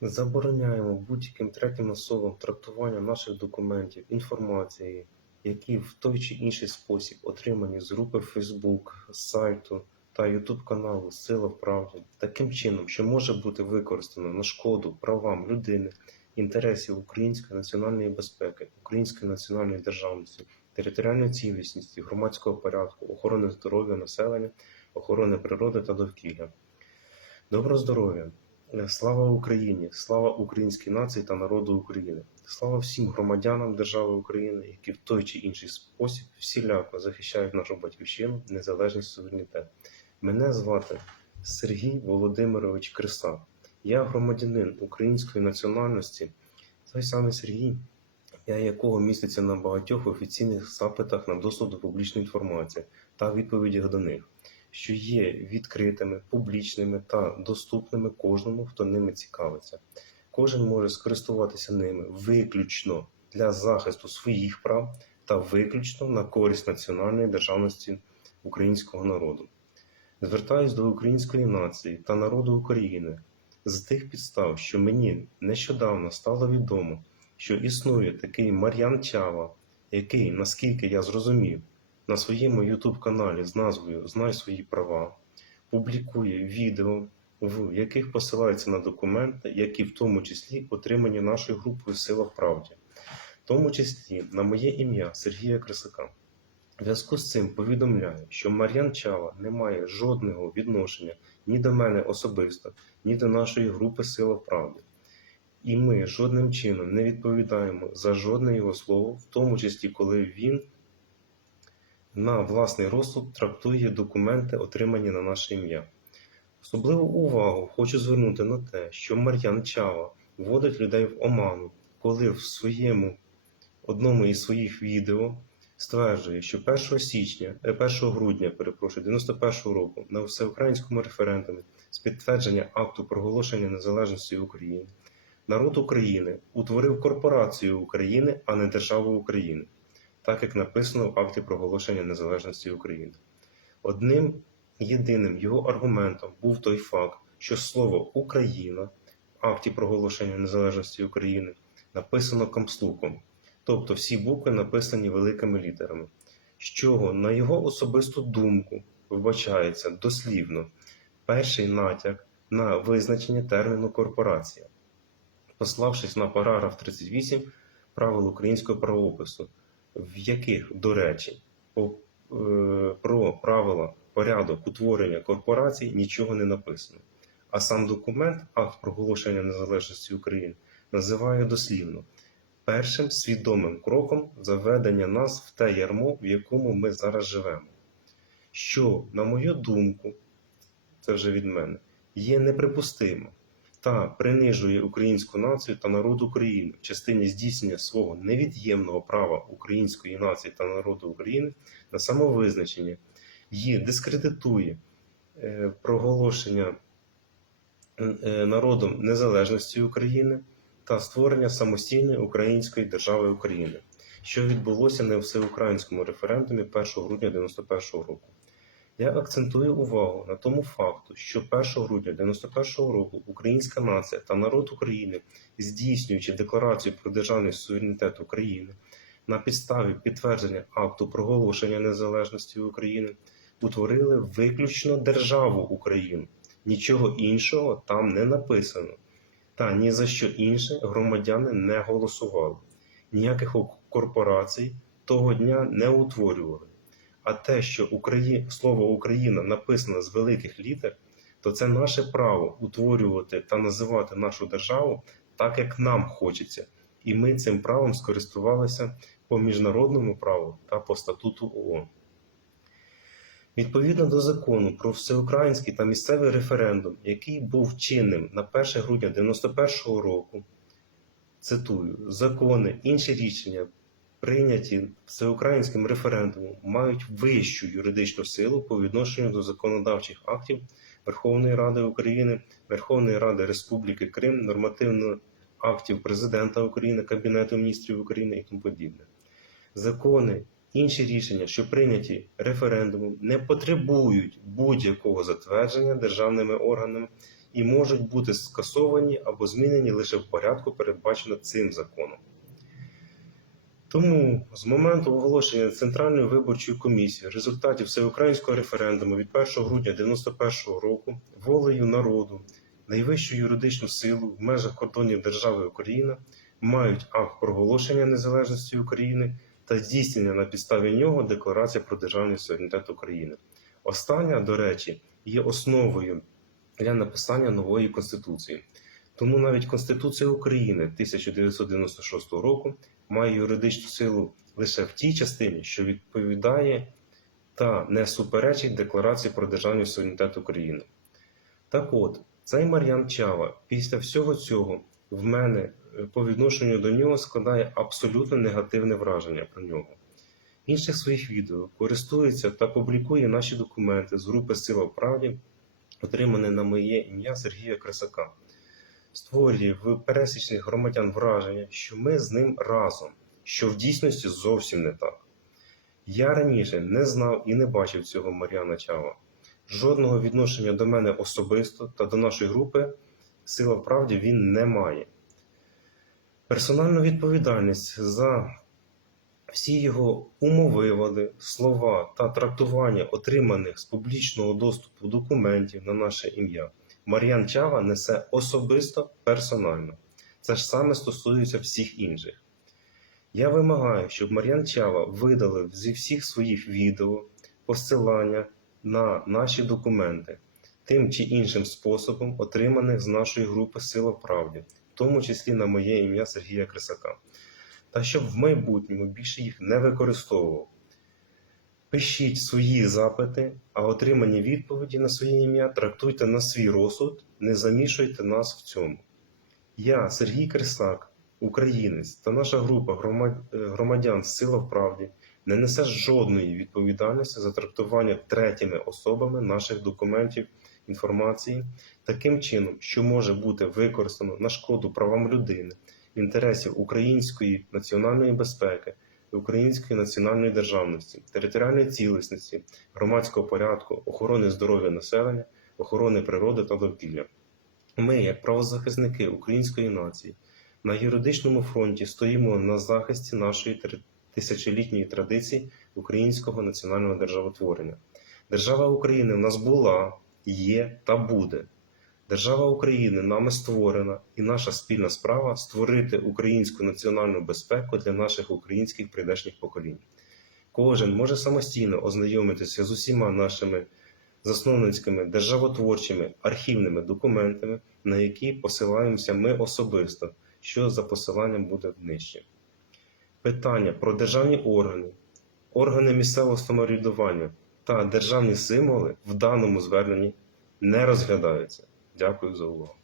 Забороняємо будь-яким третім особам трактування наших документів, інформації, які в той чи інший спосіб отримані з групи Facebook, сайту та YouTube каналу Сила в правді, таким чином, що може бути використано на шкоду правам людини, інтересів української національної безпеки, української національної державності, територіальної цілісності, громадського порядку, охорони здоров'я населення, охорони природи та довкілля. Доброго здоров'я! Слава Україні! Слава українській нації та народу України! Слава всім громадянам держави України, які в той чи інший спосіб всіляко захищають нашу батьківщину, незалежність суверенітет. Мене звати Сергій Володимирович Криса. Я громадянин української національності, той самий Сергій, я якого міститься на багатьох офіційних запитах на доступ до публічної інформації та відповідях до них що є відкритими, публічними та доступними кожному, хто ними цікавиться. Кожен може скористуватися ними виключно для захисту своїх прав та виключно на користь національної державності українського народу. Звертаюсь до української нації та народу України з тих підстав, що мені нещодавно стало відомо, що існує такий Мар'ян Чава, який, наскільки я зрозумів, на своєму YouTube каналі з назвою Знай свої права публікує відео, в яких посилається на документи, які в тому числі отримані нашою групою Сила правді, в тому числі на моє ім'я Сергія Крисака. В зв'язку з цим повідомляю, що Мар'ян Чава не має жодного відношення ні до мене особисто, ні до нашої групи Сила в правді. І ми жодним чином не відповідаємо за жодне його слово, в тому числі коли він на власний розсуд трактує документи, отримані на наше ім'я. Особливу увагу хочу звернути на те, що Мар'ян Чава вводить людей в оману, коли в своєму одному із своїх відео стверджує, що 1 січня, е, 1 грудня, перепрошую, 91-го року на всеукраїнському референдумі з підтвердження акту проголошення незалежності України народ України утворив корпорацію України, а не державу України так як написано в акті проголошення незалежності України. Одним єдиним його аргументом був той факт, що слово Україна в акті проголошення незалежності України написано камслуком, тобто всі букви написані великими літерами, з чого, на його особисту думку, вбачається дослівно перший натяк на визначення терміну корпорація, пославшись на параграф 38 правил українського правопису в яких, до речі, е, про правила порядок утворення корпорацій нічого не написано. А сам документ, акт проголошення незалежності України, називає дослівно першим свідомим кроком заведення нас в те ярмо, в якому ми зараз живемо. Що, на мою думку, це вже від мене, є неприпустимо та принижує українську націю та народ України в частині здійснення свого невід'ємного права української нації та народу України на самовизначення, її дискредитує е, проголошення е, народом незалежності України та створення самостійної української держави України, що відбулося на всеукраїнському референдумі 1 грудня 1991 року. Я акцентую увагу на тому факту, що 1 грудня 91-го року українська нація та народ України, здійснюючи декларацію про державний суверенітет України на підставі підтвердження акту проголошення незалежності України, утворили виключно державу Україну. Нічого іншого там не написано. Та ні за що інше громадяни не голосували. Ніяких корпорацій того дня не утворювали. А те, що Украї... слово Україна написано з великих літер, то це наше право утворювати та називати нашу державу так, як нам хочеться. І ми цим правом скористувалися по міжнародному праву та по статуту ООН. Відповідно до закону про всеукраїнський та місцевий референдум, який був чинним на 1 грудня 1991 року, цитую, закони, інші рішення прийняті всеукраїнським референдумом, мають вищу юридичну силу по відношенню до законодавчих актів Верховної Ради України, Верховної Ради Республіки Крим, нормативних актів Президента України, Кабінету міністрів України і тому подібне. Закони, інші рішення, що прийняті референдумом, не потребують будь-якого затвердження державними органами і можуть бути скасовані або змінені лише в порядку, передбачено цим законом. Тому з моменту оголошення Центральної виборчої комісії результатів всеукраїнського референдуму від 1 грудня 1991 року волею народу найвищу юридичну силу в межах кордонів держави Україна мають акт проголошення незалежності України та здійснення на підставі нього декларації про державний суверенітет України. Остання, до речі, є основою для написання нової конституції. Тому навіть Конституція України 1996 року має юридичну силу лише в тій частині, що відповідає та не суперечить Декларації про державний суверенітет України. Так от, цей Мар'ян Чава після всього цього в мене е, по відношенню до нього складає абсолютно негативне враження про нього. Інших своїх відео користується та публікує наші документи з групи Сила правді, отримані на моє ім'я Сергія Крисака. Створює в пересічних громадян враження, що ми з ним разом, що в дійсності зовсім не так. Я раніше не знав і не бачив цього Мар'яна Чава. Жодного відношення до мене особисто та до нашої групи Сила в правді він не має. Персональну відповідальність за всі його умовиводи, слова та трактування отриманих з публічного доступу документів на наше ім'я Мар'ян Чава несе особисто персонально. Це ж саме стосується всіх інших. Я вимагаю, щоб Мар'ян Чава видалив зі всіх своїх відео посилання на наші документи, тим чи іншим способом, отриманих з нашої групи Сила правді, в тому числі на моє ім'я Сергія Крисака, та щоб в майбутньому більше їх не використовував. Пишіть свої запити, а отримані відповіді на своє ім'я трактуйте на свій розсуд, не замішуйте нас в цьому. Я, Сергій Крисак, українець та наша група е, громадян Сила в правді не несе жодної відповідальності за трактування третіми особами наших документів інформації таким чином, що може бути використано на шкоду правам людини, інтересів української національної безпеки, української національної державності, територіальної цілісності, громадського порядку, охорони здоров'я населення, охорони природи та довкілля. Ми, як правозахисники української нації, на юридичному фронті стоїмо на захисті нашої тисячолітньої традиції українського національного державотворення. Держава України в нас була, є та буде. Держава України нами створена, і наша спільна справа створити українську національну безпеку для наших українських прийдешніх поколінь. Кожен може самостійно ознайомитися з усіма нашими засновницькими державотворчими архівними документами, на які посилаємося ми особисто, що за посиланням буде нижче. Питання про державні органи, органи місцевого самоврядування та державні символи в даному зверненні не розглядаються. Дякую за увагу.